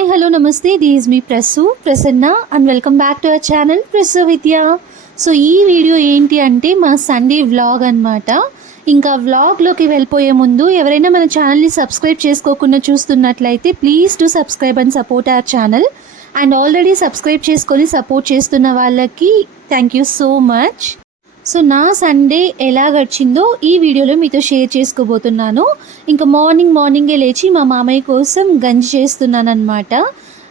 Hi hello namaste this me Prasu Prasanna and welcome back to our channel Prasu Vidya so ఈ video ఏంటి అంటే మా Sunday vlog అన్నమాట. ఇంకా వ్లాగ్లోకి వెళ్ళిపోయే ముందు ఎవరైనా మన ఛానల్ని సబ్స్క్రైబ్ చేసుకోకుండా చూస్తున్నట్లయితే please to subscribe and support our channel and already subscribe చేసుకొని సపోర్ట్ చేస్తున్న వాళ్ళకి thank you so much so నా సండే ఎలా గడిచిందో ఈ వీడియోలో మీతో షేర్ చేసుకోబోతున్నాను. ఇంకా మార్నింగ్ మార్నింగే లేచి మా మామయ్య కోసం గంజి చేస్తున్నాను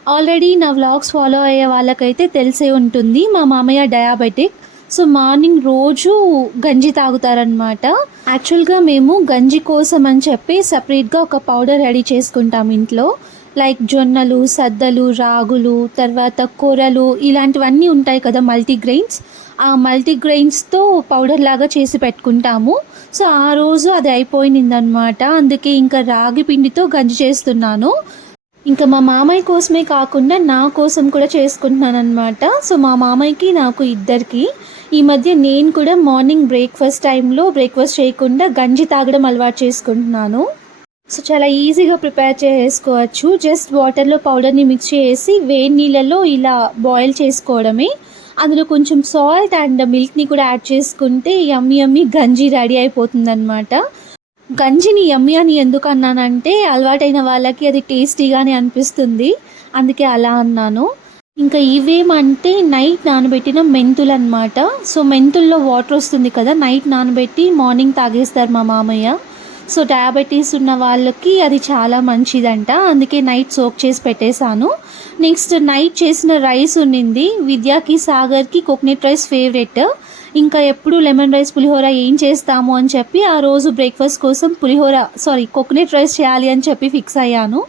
ఆల్రెడీ నా వ్లాగ్స్ ఫాలో అయ్యే వాళ్ళకైతే తెలిసే ఉంటుంది మా మామయ్య డయాబెటిక్ సో మార్నింగ్ రోజు గంజి తాగుతారనమాట యాక్చువల్గా మేము గంజి కోసం అని చెప్పి సపరేట్గా ఒక పౌడర్ రెడీ చేసుకుంటాం ఇంట్లో. లైక్ జొన్నలు సద్దలు రాగులు తర్వాత కూరలు ఇలాంటివన్నీ ఉంటాయి కదా మల్టీగ్రెయిన్స్. ఆ మల్టీగ్రెయిన్స్తో పౌడర్ లాగా చేసి పెట్టుకుంటాము. సో ఆ రోజు అది అయిపోయిందనమాట అందుకే ఇంకా రాగి పిండితో గంజి చేస్తున్నాను. ఇంకా మా మామయ్య కోసమే కాకుండా నా కోసం కూడా చేసుకుంటున్నాను అనమాట సో మా మామయ్యకి నాకు ఇద్దరికి ఈ మధ్య నేను కూడా మార్నింగ్ బ్రేక్ఫాస్ట్ టైంలో బ్రేక్ఫాస్ట్ చేయకుండా గంజి తాగడం అలవాటు చేసుకుంటున్నాను. సో చాలా ఈజీగా ప్రిపేర్ చేసుకోవచ్చు. జస్ట్ వాటర్లో పౌడర్ని మిక్స్ చేసి వేడి నీళ్ళలో ఇలా బాయిల్ చేసుకోవడమే. అందులో కొంచెం సాల్ట్ అండ్ మిల్క్ని కూడా యాడ్ చేసుకుంటే యమ్మి యమ్మి గంజి రెడీ అయిపోతుందన్నమాట. గంజిని యమ్మి అని ఎందుకు అన్నానంటే అలవాటైన వాళ్ళకి అది టేస్టీగానే అనిపిస్తుంది. అందుకే అలా అన్నాను. ఇంకా ఇవేమంటే నైట్ నానబెట్టిన మెంతులు అనమాట సో మెంతుల్లో వాటర్ వస్తుంది కదా నైట్ నానబెట్టి మార్నింగ్ తాగేస్తారు మా మామయ్య. సో డయాబెటీస్ ఉన్న వాళ్ళకి అది చాలా మంచిదంట. అందుకే నైట్ సోక్ చేసి పెట్టేశాను. నెక్స్ట్ నైట్ చేసిన రైస్ ఉన్నింది విద్యాకి సాగర్కి కోకోనట్ రైస్ ఫేవరెట్. ఇంకా ఎప్పుడు లెమన్ రైస్ పులిహోర ఏం చేస్తాము అని చెప్పి ఆ రోజు బ్రేక్ఫాస్ట్ కోసం పులిహోర సారీ కోకోనట్ రైస్ చేయాలి అని చెప్పి ఫిక్స్ అయ్యాను.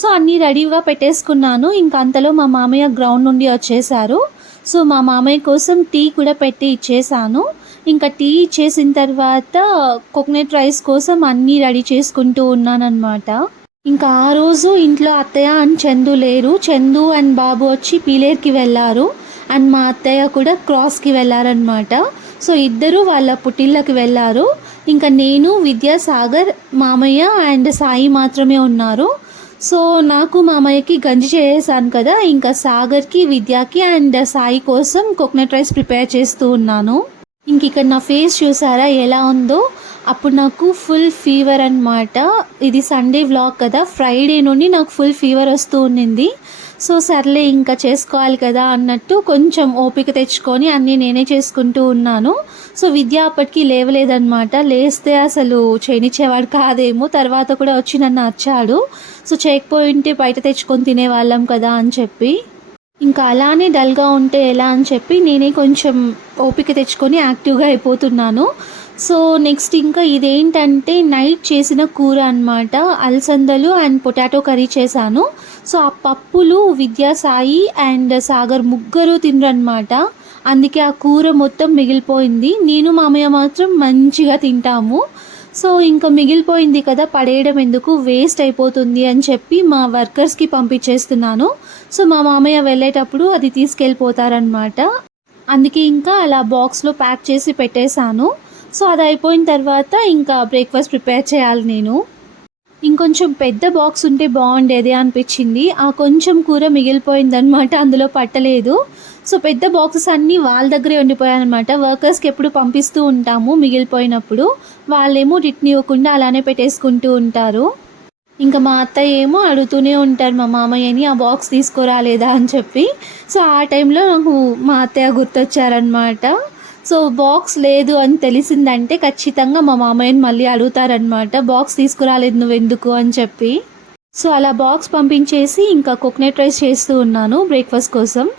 సో అన్నీ రెడీగా పెట్టేసుకున్నాను. ఇంకా అంతలో మా మామయ్య గ్రౌండ్ నుండి వచ్చేసారు సో మా మామయ్య కోసం టీ కూడా పెట్టి ఇచ్చేసాను ఇంకా టీ చేసిన తర్వాత కోకోనట్ రైస్ కోసం అన్నీ రెడీ చేసుకుంటూ ఉన్నానన్నమాట. ఇంకా ఆ రోజు ఇంట్లో అత్తయ్య అండ్ చందు లేరు. చందు అండ్ బాబు వచ్చి పీలేర్కి వెళ్ళారు అండ్ మా అత్తయ్య కూడా క్రాస్కి వెళ్ళారనమాట సో ఇద్దరు వాళ్ళ పుట్టిళ్ళకి వెళ్ళారు ఇంకా నేను విద్యాసాగర్ మామయ్య అండ్ సాయి మాత్రమే ఉన్నారు. సో నాకు మామయ్యకి గంజి చేసాను కదా ఇంకా సాగర్కి విద్యాకి అండ్ సాయి కోసం కోకోనట్ రైస్ ప్రిపేర్ చేస్తూ ఉన్నాను. ఇంక ఇక్కడ నా ఫేస్ చూసారా ఎలా ఉందో? అప్పుడు నాకు ఫుల్ ఫీవర్ అనమాట ఇది సండే వ్లాగ్ కదా ఫ్రైడే నుండి నాకు ఫుల్ ఫీవర్ వస్తూ ఉండింది సో సర్లే ఇంకా చేసుకోవాలి కదా అన్నట్టు కొంచెం ఓపిక తెచ్చుకొని అన్నీ నేనే చేసుకుంటూ ఉన్నాను. సో విద్య అప్పటికి లేవలేదన్నమాట. లేస్తే అసలు చేయనిచ్చేవాడు కాదేమో తర్వాత కూడా వచ్చి నన్ను వచ్చాడు సో చేయకపోయింటే బయట తెచ్చుకొని తినేవాళ్ళం కదా అని చెప్పి. ఇంకా అలానే డల్గా ఉంటే ఎలా అని చెప్పి నేనే కొంచెం ఓపిక తెచ్చుకొని యాక్టివ్గా అయిపోతున్నాను. సో నెక్స్ట్ ఇంకా ఇదేంటంటే నైట్ చేసిన కూర అనమాట అలసందలు అండ్ పొటాటో కర్రీ చేశాను. సో ఆ పప్పులు విద్యాసాయి అండ్ సాగర్ ముగ్గురు తినరనమాట అందుకే ఆ కూర మొత్తం మిగిలిపోయింది. నేను మామయ్య మాత్రం మంచిగా తింటాము. సో ఇంకా మిగిలిపోయింది కదా పడేయడం ఎందుకు? వేస్ట్ అయిపోతుంది అని చెప్పి మా వర్కర్స్కి పంపించేస్తున్నాను. సో మా మామయ్య వెళ్ళేటప్పుడు అది తీసుకెళ్ళిపోతారనమాట అందుకే ఇంకా అలా బాక్స్లో ప్యాక్ చేసి పెట్టేశాను. సో అది అయిపోయిన తర్వాత ఇంకా బ్రేక్ఫాస్ట్ ప్రిపేర్ చేయాలి నేను. ఇంకొంచెం పెద్ద బాక్స్ ఉంటే బాగుండేది అనిపించింది. ఆ కొంచెం కూర మిగిలిపోయిందనమాట అందులో పట్టలేదు. సో పెద్ద బాక్సెస్ అన్నీ వాళ్ళ దగ్గరే ఉండిపోయాయన్నమాట. వర్కర్స్కి ఎప్పుడు పంపిస్తూ ఉంటాము మిగిలిపోయినప్పుడు. వాళ్ళేమో రిటర్న్ ఇవ్వకుండా అలానే పెట్టేసుకుంటూ ఉంటారు. ఇంకా మా అత్తయ్య ఏమో అడుగుతూనే ఉంటారు మా మామయ్యని ఆ బాక్స్ తీసుకురాలేదా? అని చెప్పి. సో ఆ టైంలో నాకు మా అత్తయ్య గుర్తొచ్చారనమాట సో బాక్స్ లేదు అని తెలిసిందంటే ఖచ్చితంగా మా మామయ్యని మళ్ళీ అడుగుతారనమాట బాక్స్ తీసుకురాలేదు నువ్వు ఎందుకు అని చెప్పి. సో అలా బాక్స్ పంపించేసి ఇంకా కోకోనట్ రైస్ చేస్తూ ఉన్నాను బ్రేక్ఫాస్ట్ కోసం.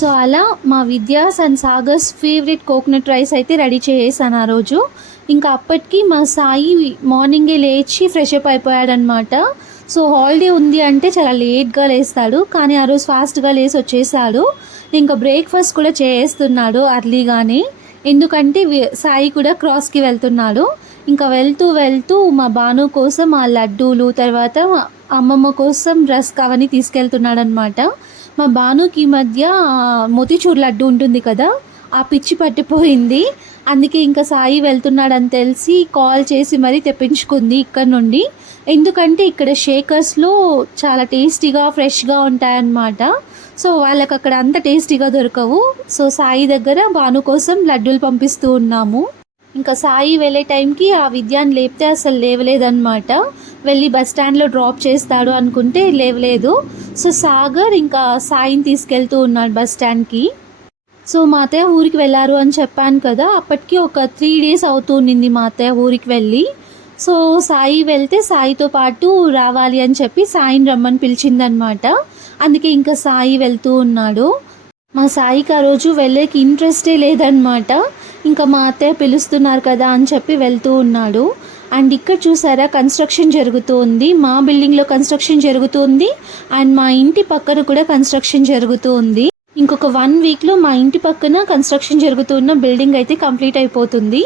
సో అలా మా Vidya's and Sagar's favourite coconut rice అయితే రెడీ చేసాను ఆ రోజు. ఇంకా అప్పటికి మా సాయి మార్నింగే లేచి ఫ్రెష్ అప్ అయిపోయాడనమాట సో హాలిడే ఉంది అంటే చాలా లేట్గా లేస్తాడు కానీ ఆ రోజు ఫాస్ట్గా లేచి వచ్చేసాడు. ఇంకా బ్రేక్ఫాస్ట్ కూడా చేస్తున్నాడు అర్లీగానే ఎందుకంటే సాయి కూడా క్రాస్కి వెళ్తున్నాడు. ఇంకా వెళ్తూ వెళ్తూ మా బాను కోసం ఆ లడ్డూలు తర్వాత అమ్మమ్మ కోసం రస్క్ అవన్నీ తీసుకెళ్తున్నాడు అనమాట మా బానుకి మధ్య ఆ, లడ్డు ఉంటుంది కదా ఆ పిచ్చి పట్టిపోయింది. అందుకే ఇంకా సాయి వెళ్తున్నాడని తెలిసి కాల్ చేసి మరీ తెప్పించుకుంది ఇక్కడ నుండి. ఎందుకంటే ఇక్కడ షేకర్స్లో చాలా టేస్టీగా ఫ్రెష్గా ఉంటాయన్నమాట. సో వాళ్ళకి అక్కడ అంత టేస్టీగా దొరకవు. సో సాయి దగ్గర భాను కోసం లడ్డూలు పంపిస్తూ ఉన్నాము. ఇంకా సాయి వెళ్ళే టైంకి ఆ విద్యాన్ని లేపితే అసలు లేవలేదన్నమాట. వెళ్ళి బస్ స్టాండ్లో డ్రాప్ చేస్తాడు అనుకుంటే లేవలేదు. సో సాగర్ ఇంకా సాయిని తీసుకెళ్తూ ఉన్నాడు బస్ స్టాండ్కి. సో మా అత్తయ్య ఊరికి వెళ్ళారు అని చెప్పాను కదా అప్పటికి ఒక త్రీ డేస్ అవుతూ ఉండింది మా అత్తయ్య ఊరికి వెళ్ళి. సో సాయి వెళ్తే సాయితో పాటు రావాలి అని చెప్పి సాయిని రమ్మని పిలిచిందనమాట అందుకే ఇంకా సాయి వెళ్తూ ఉన్నాడు. మా సాయికి ఆ రోజు వెళ్ళేకి ఇంట్రెస్టే లేదనమాట ఇంకా మా అత్తయ్య పిలుస్తున్నారు కదా అని చెప్పి వెళ్తూ ఉన్నాడు. అండ్ ఇక్కడ చూసారా కన్స్ట్రక్షన్ జరుగుతూ ఉంది. మా బిల్డింగ్లో కన్స్ట్రక్షన్ జరుగుతుంది అండ్ మా ఇంటి పక్కన కూడా కన్స్ట్రక్షన్ జరుగుతూ ఉంది. ఇంకొక వన్ వీక్లో మా ఇంటి పక్కన కన్స్ట్రక్షన్ జరుగుతున్న బిల్డింగ్ అయితే కంప్లీట్ అయిపోతుంది.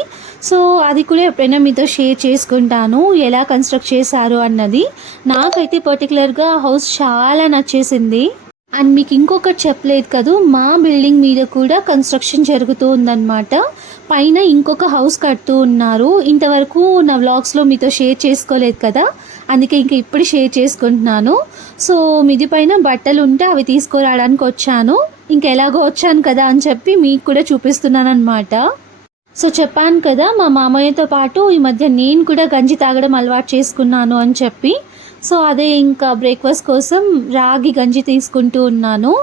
సో అది కూడా ఎప్పుడైనా మీతో షేర్ చేసుకుంటాను. ఎలా కన్స్ట్రక్ట్ చేశారు అన్నది. నాకైతే పర్టికులర్గా హౌస్ చాలా నచ్చేసింది. అండ్ మీకు ఇంకొకటి చెప్పలేదు కదా మా బిల్డింగ్ మీద కూడా కన్స్ట్రక్షన్ జరుగుతూ ఉందన్నమాట. పైన ఇంకొక హౌస్ కడుతూ ఉన్నారు. ఇంతవరకు నా వ్లాగ్స్లో మీతో షేర్ చేసుకోలేదు కదా అందుకే ఇంకా ఇప్పుడు షేర్ చేసుకుంటున్నాను. సో మిది పైన బట్టలు ఉంటే అవి తీసుకురావడానికి వచ్చాను. ఇంకా ఎలాగో వచ్చాను కదా అని చెప్పి మీకు కూడా చూపిస్తున్నాను అనమాట సో చెప్పాను కదా మా మామయ్యతో పాటు ఈ మధ్య నేను కూడా గంజి తాగడం అలవాటు చేసుకున్నాను అని చెప్పి. సో అదే ఇంకా బ్రేక్ఫాస్ట్ కోసం రాగి గంజి తీసుకుంటూ ఉన్నాను.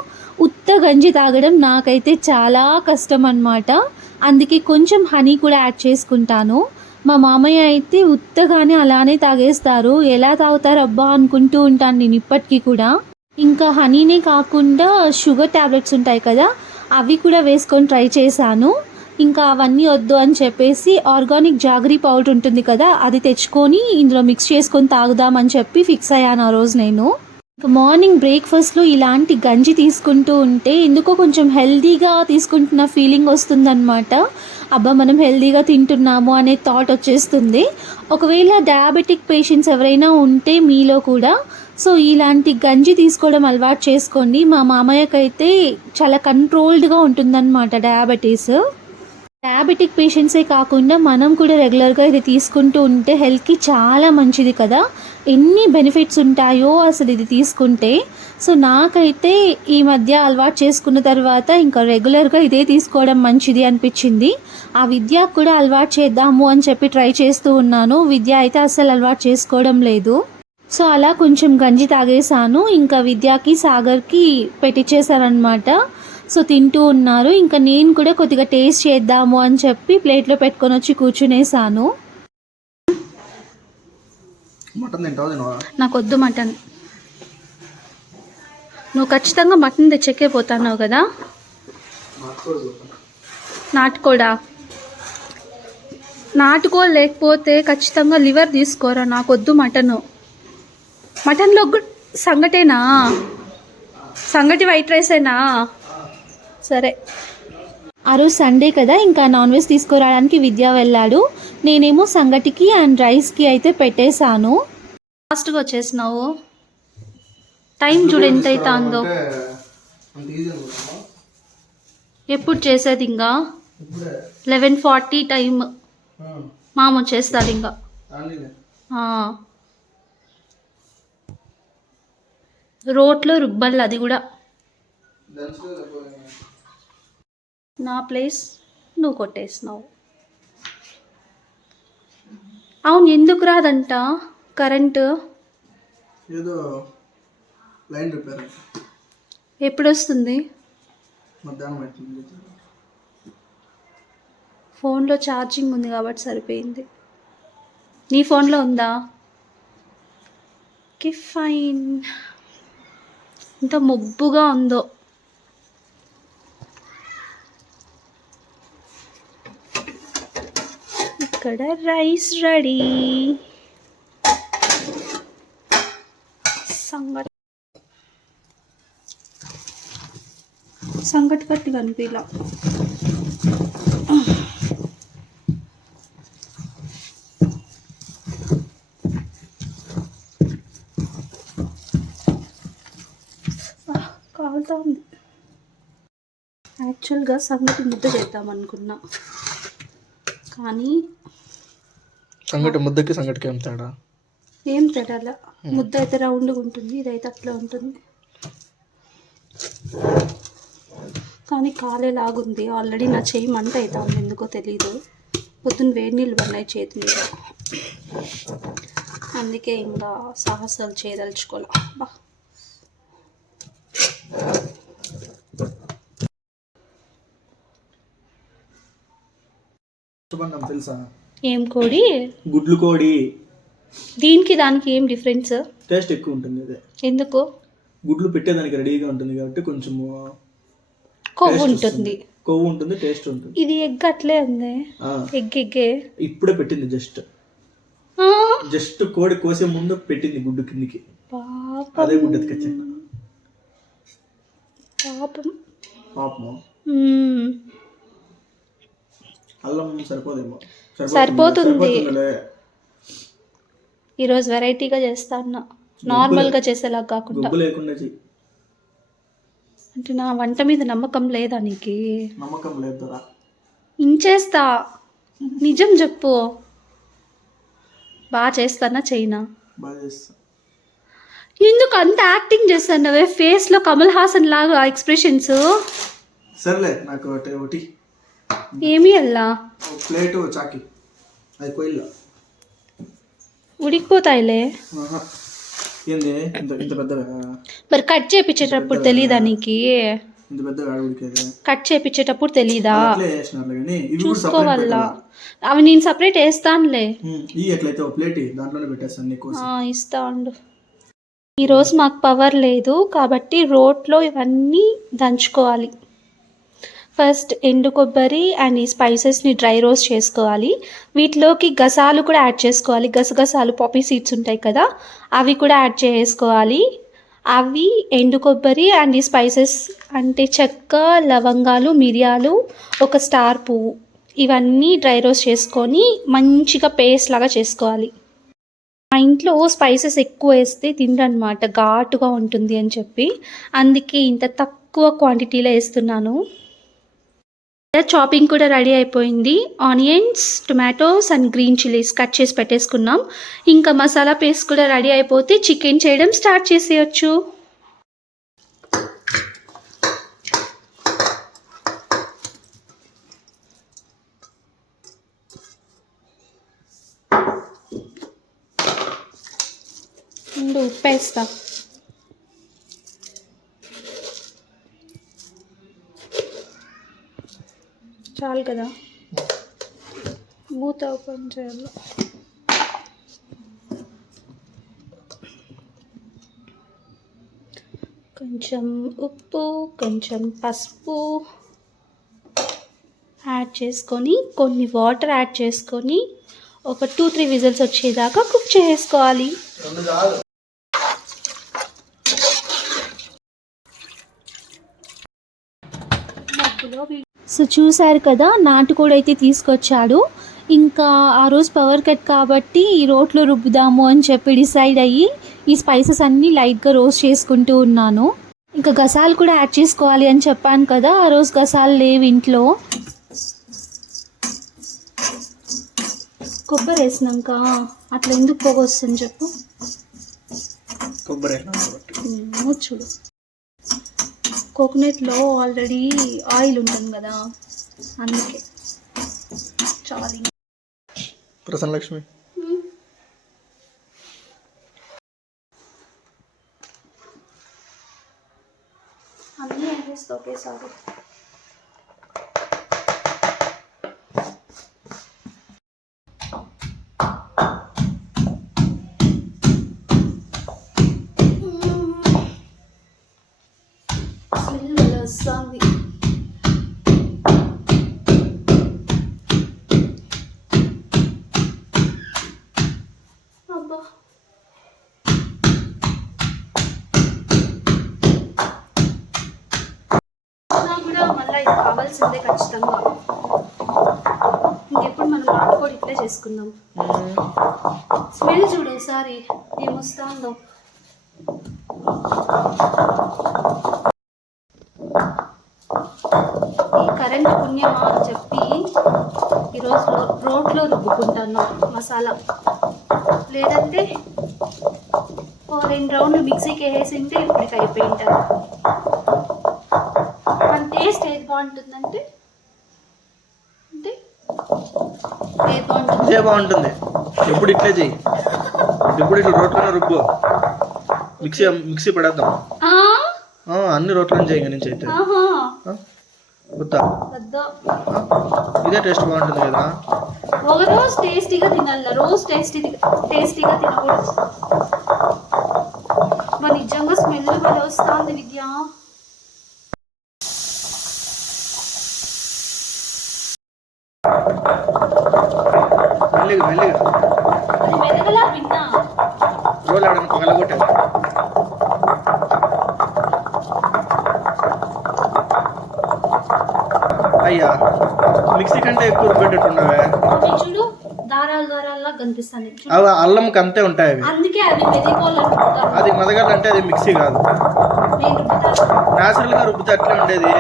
ఉత్త గంజి తాగడం నాకైతే చాలా కష్టం అనమాట అందుకే కొంచెం హనీ కూడా యాడ్ చేసుకుంటాను. మా మామయ్య అయితే ఉత్తగానే అలానే తాగేస్తారు. ఎలా తాగుతారు అబ్బా అనుకుంటూ ఉంటాను నేను ఇప్పటికీ కూడా. ఇంకా హనీనే కాకుండా షుగర్ ట్యాబ్లెట్స్ ఉంటాయి కదా అవి కూడా వేసుకొని ట్రై చేశాను. ఇంకా అవన్నీ వద్దు అని చెప్పేసి ఆర్గానిక్ జాగరీ పౌడర్ ఉంటుంది కదా అది తెచ్చుకొని ఇందులో మిక్స్ చేసుకొని తాగుదామని చెప్పి ఫిక్స్ అయ్యాను ఆ రోజు నేను. ఇంకా మార్నింగ్ బ్రేక్ఫాస్ట్లో ఇలాంటి గంజి తీసుకుంటూ ఉంటే ఎందుకో కొంచెం హెల్దీగా తీసుకుంటున్న ఫీలింగ్ వస్తుందన్నమాట. అబ్బా మనం హెల్దీగా తింటున్నాము అనే థాట్ వచ్చేస్తుంది. ఒకవేళ డయాబెటిక్ పేషెంట్స్ ఎవరైనా ఉంటే మీలో కూడా సో ఇలాంటి గంజి తీసుకోవడం అలవాటు చేసుకోండి. మా మామయ్యకైతే చాలా కంట్రోల్డ్గా ఉంటుందన్నమాట డయాబెటీస్ డయాబెటిక్ పేషెంట్సే కాకుండా మనం కూడా రెగ్యులర్గా ఇది తీసుకుంటూ ఉంటే హెల్త్కి చాలా మంచిది కదా. ఎన్ని బెనిఫిట్స్ ఉంటాయో అసలు ఇది తీసుకుంటే. సో నాకైతే ఈ మధ్య అలవాటు చేసుకున్న తర్వాత ఇంకా రెగ్యులర్గా ఇదే తీసుకోవడం మంచిది అనిపించింది. ఆ విద్యకు కూడా అలవాటు చేద్దాము అని చెప్పి ట్రై చేస్తూ ఉన్నాను. విద్య అయితే అసలు అలవాటు చేసుకోవడం లేదు. సో అలా కొంచెం గంజి తాగేసాను ఇంకా విద్యాకి సాగర్కి పెట్టించేశారనమాట సో తింటూ ఉన్నారు. ఇంకా నేను కూడా కొద్దిగా టేస్ట్ చేద్దాము అని చెప్పి ప్లేట్లో పెట్టుకొని వచ్చి కూర్చునేసాను. నాకు వద్దు మటన్. నువ్వు ఖచ్చితంగా మటన్ తెచ్చకే పోతున్నావు కదా? నాటుకోడా? నాటుకో లేకపోతే ఖచ్చితంగా లివర్ తీసుకోరా? నాకు వద్దు మటను. మటన్లో సంగటేనా? సంగటి వైట్ రైసేనా? సరే. ఆ రోజు సండే కదా ఇంకా నాన్ వెజ్ తీసుకురావడానికి విద్య వెళ్ళాడు. నేనేమో సంగటికి అండ్ రైస్కి అయితే పెట్టేశాను. ఫాస్ట్గా వచ్చేసినావు. టైం చూడు ఎంత అవుతుందో ఎప్పుడు చేసేది ఇంకా? లెవెన్ ఫార్టీ టైం మామ వచ్చేస్తాడు ఇంకా. రోట్లో రుబ్బల్ అది కూడా. నా ప్లేస్ నువ్వు కొట్టేసినావు. అవును ఎందుకు రాదంట? కరెంటు? ఏదో లైన్ రిపేర్ ఎప్పుడు వస్తుంది ఫోన్లో ఛార్జింగ్ ఉంది కాబట్టి సరిపోయింది. నీ ఫోన్లో ఉందా? Okay fine. ఇంత మొబ్బుగా ఉందో. ఇక్కడ రైస్ రెడీ. సంగటి సంగటి కట్టి కనిపిలా కాలుతా ఉంది. యాక్చువల్గా సంగటి ముద్ద చేద్దాం అనుకున్నా. కానీ సంగటి ముద్దకి సంగటికి ఏం తేడా? ఏం తేడాల ముద్ద అయితే రౌండ్గా ఉంటుంది ఇదైతే అట్లా ఉంటుంది. కానీ కాలేలాగుంది ఆల్రెడీ నా చేయి మంట అవుతుంది ఎందుకో తెలీదు. పొద్దున్న వేడి నీళ్ళు పడినాయి చేతి మీద. అందుకే ఇంకా సాహసాలు చేయదలుచుకోలే. బా. సుబంధం తెలుసా? ఏం కోడి? గుడ్లు కోడి. దీనికి దానికి ఏం డిఫరెన్స్ టేస్ట్ ఎక్కువ ఉంటుంది అదే. ఎందుకు? గుడ్లు పెట్టేదానికి రెడీగా ఉంటుంది కాబట్టి కొంచెం కొవ్వు ఉంటుంది. కొవ్వు ఉంటుంది టేస్ట్ ఉంటుంది. ఇది ఎగ్ అట్లే ఉంది? ఎగ్ ఎగ్గే? ఇప్పుడే పెట్టింది జస్ట్. జస్ట్ కోడి కోసే ముందు పెట్టింది గుడ్డు కిందికి. పాపం. అదే గుడ్డు ఎత్తుకొచ్చాను. పాపం. మ్మ్. అల్లం సరిపోదేమో. సరిపోతుంది. ఈరోజు వెరైటీగా చేస్తా అన్న. నార్మల్గా చేసేలా కాకుండా. లేకుండా అంటే నా వంట మీద నమ్మకం లేదా నీకు? నమ్మకం లేదురా ఇంచేస్తా. నిజం చెప్పు. బాగా చేస్తానా చైనా ఎందుకు అంత యాక్టింగ్ చేస్తానవే? ఫేస్లో కమల్ హాసన్ లాగా ఎక్స్ప్రెషన్స్ సర్లే నాకు ఒకటి. ఏమి అల్లా? ఒక ప్లేటు చాకి. అది కొయ్యిలా ఉడికిపోతాయిలే. ఏంది? ఇంత ఇంత పెద్దగా మరి కట్ చేపించేటప్పుడు తెలీదా నీకు? ఇంత ఉడికేది? కట్ చేపించేటప్పుడు తెలీదా? చూసుకోవాలా? అవి నేను సపరేట్ వేస్తానులే. ఈ ఎట్లయితే ఒక ప్లేట్ దాంట్లోనే పెట్టేస్తాను నీకు ఇస్తా ఉండు. ఈరోజు మాకు పవర్ లేదు కాబట్టి రోట్లో ఇవన్నీ దంచుకోవాలి. ఫస్ట్ ఎండు కొబ్బరి అండ్ ఈ స్పైసెస్ని డ్రై రోస్ట్ చేసుకోవాలి. వీటిలోకి గసాలు కూడా యాడ్ చేసుకోవాలి. గసగసాలు పాపీ సీడ్స్ ఉంటాయి కదా అవి కూడా యాడ్ చేసుకోవాలి. అవి ఎండు కొబ్బరి అండ్ ఈ స్పైసెస్ అంటే చెక్క లవంగాలు మిరియాలు ఒక స్టార్ పువ్వు. ఇవన్నీ డ్రై రోస్ట్ చేసుకొని మంచిగా పేస్ట్ లాగా చేసుకోవాలి. మా ఇంట్లో స్పైసెస్ ఎక్కువ వేస్తే తినరనమాట ఘాటుగా ఉంటుంది అని చెప్పి. అందుకే ఇంత తక్కువ క్వాంటిటీలో వేస్తున్నాను. చాపింగ్ కూడా రెడీ అయిపోయింది. Onions tomatoes and green chillies cut చేసి పెట్టేసుకున్నాం. ఇంకా మసాలా పేస్ట్ కూడా రెడీ అయిపోతే చికెన్ చేయడం స్టార్ట్ చేసేయచ్చు. ఉప్పు వేస్తా చాలు కదా. మూత ఓపెన్ చేయాలి. కొంచెం ఉప్పు కొంచెం పసుపు యాడ్ చేసుకొని కొన్ని వాటర్ యాడ్ చేసుకొని ఒక టూ త్రీ విజిల్స్ వచ్చేదాకా కుక్ చేసుకోవాలి రెండు చాలు మధ్యలో వీ- సో చూశారు కదా నాటుకోడి అయితే తీసుకొచ్చాడు. ఇంకా ఆ రోజు పవర్ కట్ కాబట్టి ఈ రోట్లో రుబ్బుదాము అని చెప్పి డిసైడ్ అయ్యి ఈ స్పైసెస్ అన్నీ లైట్గా రోస్ట్ చేసుకుంటూ ఉన్నాను. ఇంకా గసాలు కూడా యాడ్ చేసుకోవాలి అని చెప్పాను కదా ఆ రోజు గసాలు లేవు ఇంట్లో. కొబ్బరి వేసినాక అట్లా ఎందుకు పొగ వస్తుంది చెప్పు? కొబ్బరి చూడు. కోకోనట్లో ఆల్రెడీ ఆయిల్ ఉంటుంది కదా అందుకే. చాలు ఇంకా. ప్రసన్న లక్ష్మి. అన్నీ వేసేస్తా ఒకేసారి వస్తుంది. కావాల్సిందే ఖచ్చితంగా. ఇంకెప్పుడు మనం నాటుకోడి ఇట్లే చేసుకుందాం. స్మెల్ చూడు ఒకసారి ఏమొస్తాందో కరెంట్ పుణ్యమా అని చెప్పి ఈరోజు రోట్లో రుబ్బుకుంటాను మసాలా. లేదంటే ఓ రెండు రౌండ్లు మిక్సీకి వేసింటే ఇప్పటికి అయిపోయి ఉంటారు మన టేస్ట్ ఏది బాగుంటుందంటే అంటే ఏది బాగుంటుంది? ఇదే బాగుంటుంది? ఎప్పుడు ఇట్లే చెయ్యి. ఎప్పుడు ఇట్లా రోట్లోనే రుబ్బు. మిక్సీ మిక్సీ పడేద్దాం. అన్ని రోట్లను చేయి నుంచి అయితే? వద్దా? ఇదే టేస్ట్ బాగుంటుంది కదా ఒక రోజు టేస్టీగా తినాలి రోజు టేస్టీ టేస్టీగా తినకూడదు మరి నిజంగా స్మెల్ భలే వస్తుంది విద్య మెల్లిగా మెల్లిగా అది మెదగలా విన్నా రోల్ ఆడని పగలగొట్టాలి అయ్యా మిక్సీ కంటే ఎక్కువ రుబ్బేటట్టున్నావే అవి చూడు దారాలు. అవి అల్లంకి అంతే ఉంటాయి అవి. అందుకే అవి అది మెదగాలంటే అది మిక్సీ కాదు. న్యాచురల్గా రుబ్బితే అట్లే ఉండేది?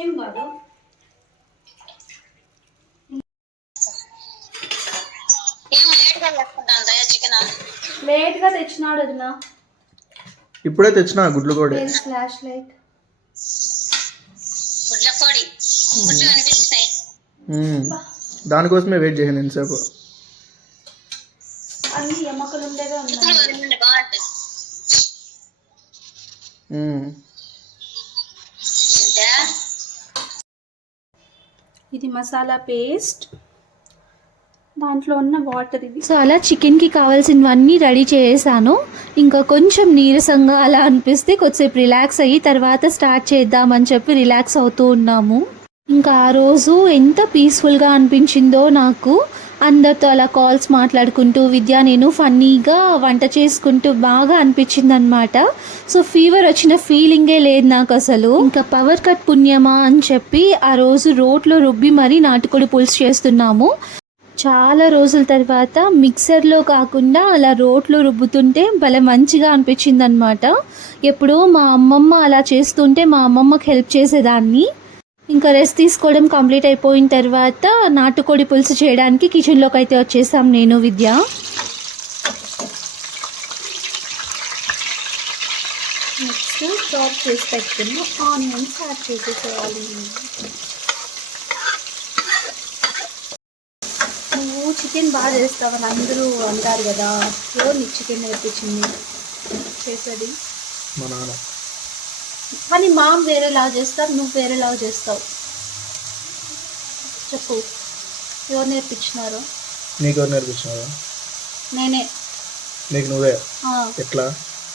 ఏం కాదు ఏం లేట్గా చేసుకుంటాను దయా చికెన్ తెచ్చినాడు వదినా? ఇప్పుడే తెచ్చిన గుడ్లు కూడా. Flash light. గుడ్ల పొడి గుడ్లు కనిపిస్తున్నాయి మ్మ్. దానికోసమే వెయిట్ చేసాను ఎంతసేపు అన్ని ఎమ్మకలు ఉన్నాయి. బాగుంటుంది. ఏంటా? ఇది మసాలా పేస్ట్. దాంట్లో ఉన్న వాటర్ ఇది సో అలా చికెన్కి కావాల్సినవన్నీ రెడీ చేసాను. ఇంకా కొంచెం నీరసంగా అలా అనిపిస్తే కొద్దిసేపు రిలాక్స్ అయ్యి తర్వాత స్టార్ట్ చేద్దామని చెప్పి రిలాక్స్ అవుతూ ఉన్నాము. ఇంకా ఆ రోజు ఎంత పీస్ఫుల్గా అనిపించిందో నాకు. అందరితో అలా కాల్స్ మాట్లాడుకుంటూ విద్య నేను ఫన్నీగా వంట చేసుకుంటూ బాగా అనిపించింది అనమాట సో ఫీవర్ వచ్చిన ఫీలింగే లేదు నాకు అసలు. ఇంకా పవర్ కట్ పుణ్యమా అని చెప్పి ఆ రోజు రోట్లో రుబ్బి మరీ నాటుకోడి పులుసు చేస్తున్నాము. చాలా రోజుల తర్వాత మిక్సర్లో కాకుండా అలా రోట్లో రుబ్బుతుంటే భలే మంచిగా అనిపించింది అనమాట ఎప్పుడో మా అమ్మమ్మ అలా చేస్తుంటే మా అమ్మమ్మకి హెల్ప్ చేసేదాన్ని. ఇంకా రెస్ట్ తీసుకోవడం కంప్లీట్ అయిపోయిన తర్వాత నాటుకోడి పులుసు చేయడానికి కిచెన్లోకి అయితే వచ్చేసాం నేను విద్య. నెక్స్ట్ చాప్ చేసి పెట్టుకున్న ఆనియన్స్ యాడ్ చేసేసేయాలి నువ్వు చికెన్ బాగా చేస్తావని అందరూ అంటారు కదా ఎవరు నీకు చికెన్ నేర్పించింది. చేసేది? మా నాన్న. కానీ మా వేరేలా చేస్తారు నువ్వు వేరేలా చేస్తావు. చెప్పు ఎవరు నేర్పించినారు? నీకు ఎవరు నేర్పించినారు? నేనే. నీకు నువ్వే? ఎట్లా?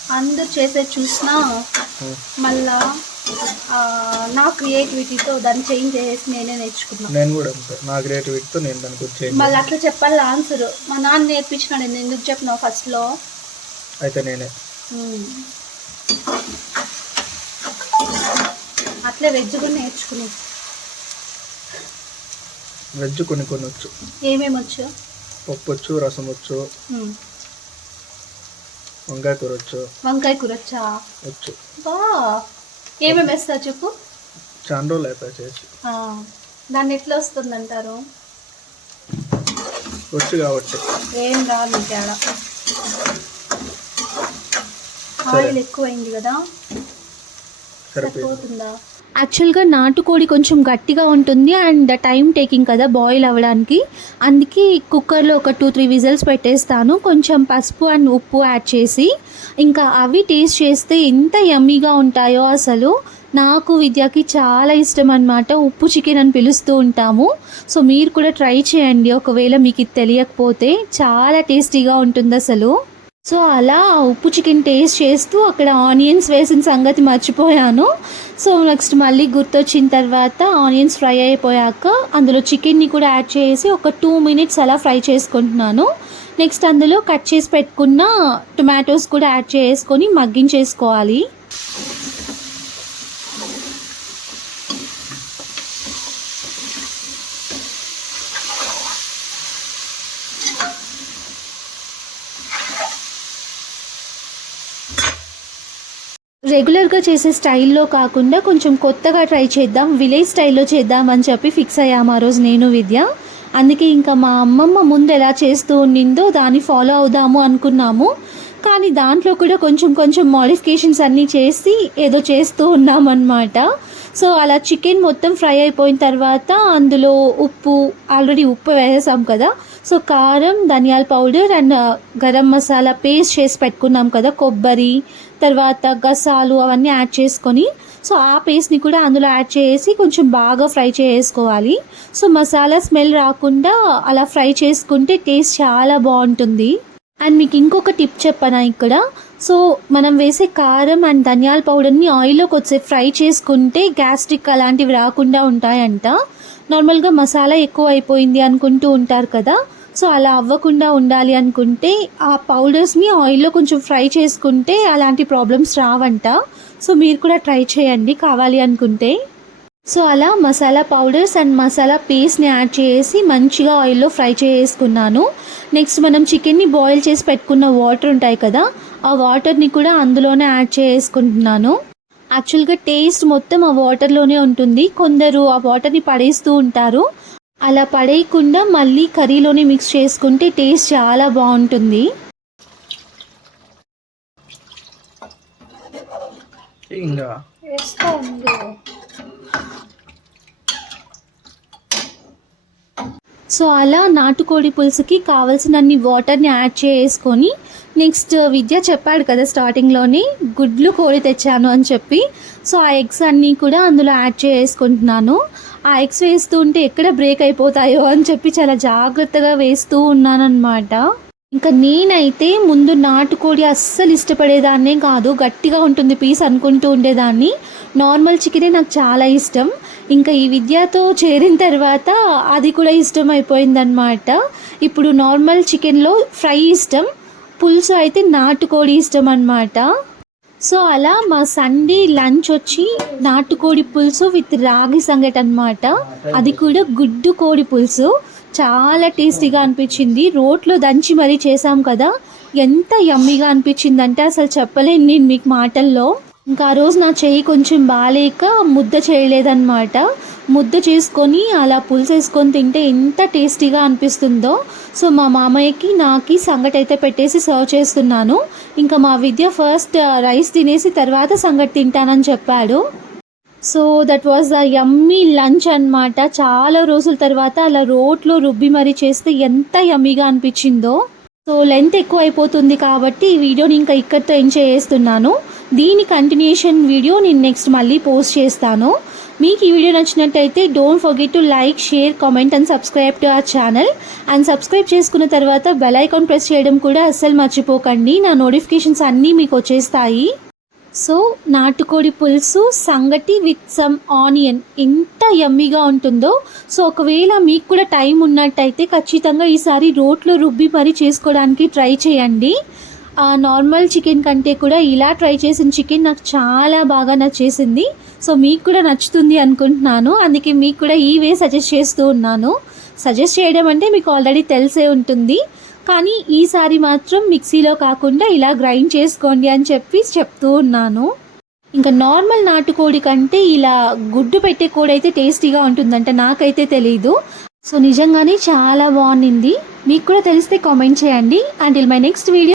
అందరు చేసే చూసినా. మళ్ళా నా క్రియేటివిటీతో దాన్ని చేంజ్ చేసి నేనే నేర్చుకున్నా. నేను కూడా అంతే. నా క్రియేటివిటీతో నేను దానికి వచ్చేయండి మళ్ళీ అట్లా చెప్పాలి ఆన్సర్ మా నాన్న నేర్పించినాడు నేను ఎందుకు చెప్పినావు ఫస్ట్లో అయితే నేనే. అట్లే వెజ్ కూడా నేర్చుకుని. వెజ్ కొన్ని కొన్ని వచ్చు. ఏమేమి వచ్చు? పప్పు వచ్చు రసం వచ్చు. వంకాయ కూర వచ్చు. వంకాయ కూర వచ్చా? వచ్చు. బా ఏమేమి వేస్తావు చెప్పు? అయిపోయి చేసి దాన్ని ఎట్లా వస్తుందంటారు? వచ్చు కాబట్టి. ఏం రాదు తేడా. ఆయిల్ ఎక్కువైంది కదా? సరిపోతుందా? యాక్చువల్గా నాటుకోడి కొంచెం గట్టిగా ఉంటుంది అండ్ టైం టేకింగ్ కదా బాయిల్ అవ్వడానికి. అందుకే కుక్కర్లో ఒక టూ త్రీ విజిల్స్ పెట్టేస్తాను. కొంచెం పసుపు అండ్ ఉప్పు యాడ్ చేసి ఇంకా అవి టేస్ట్ చేస్తే ఎంత యమ్మీగా ఉంటాయో అసలు నాకు విద్యకి చాలా ఇష్టం అనమాట ఉప్పు చికెన్ అని పిలుస్తూ ఉంటాము. సో మీరు కూడా ట్రై చేయండి. ఒకవేళ మీకు ఇది తెలియకపోతే చాలా టేస్టీగా ఉంటుంది అసలు. సో అలా ఉప్పు చికెన్ టేస్ట్ చేస్తూ అక్కడ ఆనియన్స్ వేసిన సంగతి మర్చిపోయాను. సో నెక్స్ట్ మళ్ళీ గుర్తొచ్చిన తర్వాత ఆనియన్స్ ఫ్రై అయిపోయాక అందులో చికెన్ని కూడా యాడ్ చేసి ఒక టూ మినిట్స్ అలా ఫ్రై చేసుకుంటున్నాను. నెక్స్ట్ అందులో కట్ చేసి పెట్టుకున్న టొమాటోస్ కూడా యాడ్ చేసుకొని మగ్గించేసుకోవాలి. రెగ్యులర్గా చేసే స్టైల్లో కాకుండా కొంచెం కొత్తగా ట్రై చేద్దాం విలేజ్ స్టైల్లో చేద్దాం అని చెప్పి ఫిక్స్ అయ్యాము ఆ రోజు నేను విద్య. అందుకే ఇంకా మా అమ్మమ్మ ముందు ఎలా చేస్తూ ఉండిందో దాన్ని ఫాలో అవుదాము అనుకున్నాము. కానీ దాంట్లో కూడా కొంచెం కొంచెం మాడిఫికేషన్స్ అన్నీ చేసి ఏదో చేస్తూ ఉన్నామన్నమాట. సో అలా చికెన్ మొత్తం ఫ్రై అయిపోయిన తర్వాత అందులో ఉప్పు ఆల్రెడీ ఉప్పు వేసేసాం కదా. సో కారం ధనియాల powder and garam masala paste చేసి పెట్టుకున్నాం కదా కొబ్బరి తర్వాత గసాలు అవన్నీ యాడ్ చేసుకొని సో ఆ పేస్ట్ని కూడా అందులో యాడ్ చేసి కొంచెం బాగా ఫ్రై చేసుకోవాలి. సో మసాలా స్మెల్ రాకుండా అలా ఫ్రై చేసుకుంటే టేస్ట్ చాలా బాగుంటుంది. అండ్ మీకు ఇంకొక టిప్ చెప్పనా ఇక్కడ? సో మనం వేసే కారం అండ్ ధనియాల పౌడర్ని ఆయిల్లో కొద్దిసేపు ఫ్రై చేసుకుంటే గ్యాస్ట్రిక్ అలాంటివి రాకుండా ఉంటాయంట. నార్మల్గా మసాలా ఎక్కువ అయిపోయింది అనుకుంటూ ఉంటారు కదా. సో అలా అవ్వకుండా ఉండాలి అనుకుంటే ఆ పౌడర్స్ని ఆయిల్లో కొంచెం ఫ్రై చేసుకుంటే అలాంటి ప్రాబ్లమ్స్ రావంట. సో మీరు కూడా ట్రై చేయండి కావాలి అనుకుంటే. సో అలా మసాలా పౌడర్స్ అండ్ మసాలా పేస్ట్ని యాడ్ చేసి మంచిగా ఆయిల్లో ఫ్రై చేసుకున్నాను. నెక్స్ట్ మనం చికెన్ని బాయిల్ చేసి పెట్టుకున్న వాటర్ ఉంటాయి కదా ఆ వాటర్ని కూడా అందులోనే యాడ్ చేసుకుంటున్నాను. యాక్చువల్గా టేస్ట్ మొత్తం ఆ వాటర్లోనే ఉంటుంది. కొందరు ఆ వాటర్ని పడేస్తూ ఉంటారు. అలా పడేయకుండా మళ్ళీ కర్రీలోనే మిక్స్ చేసుకుంటే టేస్ట్ చాలా బాగుంటుంది. ఇంకా? సో అలా నాటుకోడి పులుసుకి కావాల్సినన్ని వాటర్ని యాడ్ చేసుకొని నెక్స్ట్ విద్య చెప్పాడు కదా స్టార్టింగ్లోని గుడ్లు కోడి తెచ్చాను అని చెప్పి. సో ఆ ఎగ్స్ అన్నీ కూడా అందులో యాడ్ చేసుకుంటున్నాను. ఆ ఎగ్స్ వేస్తూ ఉంటే ఎక్కడ బ్రేక్ అయిపోతాయో అని చెప్పి చాలా జాగ్రత్తగా వేస్తూ ఉన్నాను అనమాట ఇంకా నేనైతే ముందు నాటుకోడి అస్సలు ఇష్టపడేదాన్నే కాదు గట్టిగా ఉంటుంది పీస్ అనుకుంటూ ఉండేదాన్ని. నార్మల్ చికెనే నాకు చాలా ఇష్టం. ఇంకా ఈ విద్యతో చేరిన తర్వాత అది కూడా ఇష్టం అయిపోయిందనమాట ఇప్పుడు నార్మల్ చికెన్లో ఫ్రై ఇష్టం పులుసు అయితే నాటుకోడి ఇష్టం అనమాట సో అలా మా సండే లంచ్ వచ్చి నాటుకోడి పులుసు విత్ రాగి సంగటి అనమాట అది కూడా గుడ్డు కోడి పులుసు. చాలా టేస్టీగా అనిపించింది. రోట్లో దంచి మరీ చేసాం కదా. ఎంత యమ్మీగా అనిపించిందంటే అసలు చెప్పలేను నేను మీకు మాటల్లో. ఇంకా ఆ రోజు నా చెయ్యి కొంచెం బాగాలేక ముద్ద చేయలేదన్నమాట. ముద్ద చేసుకొని అలా పులుసు వేసుకొని తింటే ఎంత టేస్టీగా అనిపిస్తుందో. సో మా మామయ్యకి నాకి సంగటి అయితే పెట్టేసి సర్వ్ చేస్తున్నాను. ఇంకా మా విద్య ఫస్ట్ రైస్ తినేసి తర్వాత సంగటి తింటానని చెప్పాడు. So that was the yummy lunch అన్నమాట. చాలా రోజుల తర్వాత అలా రోట్లో రుబ్బి మరీ చేస్తే ఎంత యమ్మీగా అనిపించిందో. సో లెంత్ ఎక్కువ అయిపోతుంది కాబట్టి ఈ వీడియోని ఇంకా ఇక్కడితో ఎంజాయ్ చేస్తున్నాను. దీని కంటిన్యూషన్ వీడియో నేను నెక్స్ట్ మళ్ళీ పోస్ట్ చేస్తాను. మీకు ఈ వీడియో నచ్చినట్టయితే don't forget to like share comment and subscribe to our channel and subscribe చేసుకున్న తర్వాత బెల్ ఐకాన్ ప్రెస్ చేయడం కూడా అస్సలు మర్చిపోకండి. నా నోటిఫికేషన్స్ అన్నీ మీకు వచ్చేస్తాయి. సో నాటుకోడి పులుసు సంగటి విత్ సమ్ ఆనియన్ ఎంత యమ్మీగా ఉంటుందో. సో ఒకవేళ మీకు కూడా టైం ఉన్నట్టయితే ఖచ్చితంగా ఈసారి రోట్లో రుబ్బి మరీ చేసుకోవడానికి ట్రై చేయండి. నార్మల్ చికెన్ కంటే కూడా ఇలా ట్రై చేసిన చికెన్ నాకు చాలా బాగా నచ్చేసింది. సో మీకు కూడా నచ్చుతుంది అనుకుంటున్నాను. అందుకే మీకు కూడా ఈ వే సజెస్ట్ చేస్తూ ఉన్నాను. సజెస్ట్ చేయడం అంటే మీకు ఆల్రెడీ తెలిసే ఉంటుంది. కానీ ఈసారి మాత్రం మిక్సీలో కాకుండా ఇలా గ్రైండ్ చేసుకోండి అని చెప్పి చెప్తూ ఉన్నాను. ఇంకా నార్మల్ నాటుకోడి కంటే ఇలా గుడ్డు పెట్టే కోడి అయితే టేస్టీగా ఉంటుందంట. నాకైతే తెలీదు. సో నిజంగానే చాలా బాగుంది మీకు కూడా తెలిస్తే కామెంట్ చేయండి. Until my next video